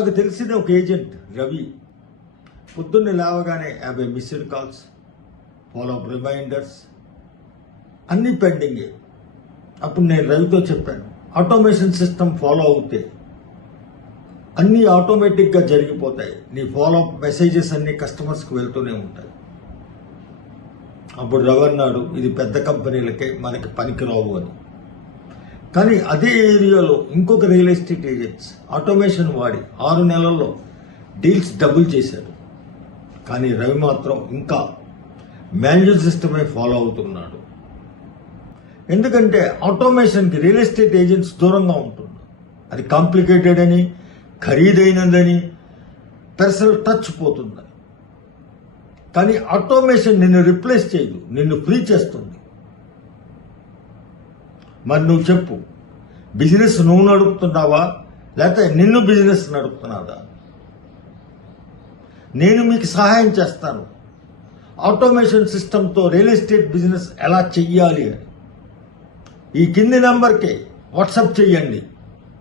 నాకు తెలిసిన ఒక ఏజెంట్ రవి పొద్దున్నే లేవగానే 50 missed calls, follow up reminders అన్నీ పెండింగే. అప్పుడు నేను రవితో చెప్పాను, ఆటోమేషన్ సిస్టమ్ ఫాలో అవుతే అన్నీ ఆటోమేటిక్గా జరిగిపోతాయి, నీ ఫాలో అప్ మెసేజెస్ అన్ని కస్టమర్స్కి వెళ్తూనే ఉంటాయి. అప్పుడు రవి అన్నాడు, ఇది పెద్ద కంపెనీలకే, మనకి పనికిరావు అని. కానీ అదే ఏరియాలో ఇంకొక రియల్ ఎస్టేట్ ఏజెంట్స్ ఆటోమేషన్ వాడి 6 నెలల్లో డీల్స్ డబుల్ చేశారు. కానీ రవి మాత్రం ఇంకా మాన్యువల్ సిస్టమే ఫాలో అవుతున్నాడు. ఎందుకంటే ఆటోమేషన్కి రియల్ ఎస్టేట్ ఏజెంట్స్ దూరంగా ఉంటున్నారు. అది కాంప్లికేటెడ్ అని, ఖరీదైనదని, పర్సనల్ టచ్ పోతుందని. కానీ ఆటోమేషన్ నిన్ను రిప్లేస్ చేయదు, నిన్ను ఫ్రీ చేస్తుంది. మరి నువ్వు చెప్పు, బిజినెస్ నువ్వు నడుపుతున్నావా లేకపోతే నిన్ను బిజినెస్ నడుపుతున్నాదా? నేను మీకు సహాయం చేస్తాను ఆటోమేషన్ సిస్టంతో రియల్ ఎస్టేట్ బిజినెస్ ఎలా చెయ్యాలి అని. ఈ కింది నెంబర్కి వాట్సాప్ చెయ్యండి.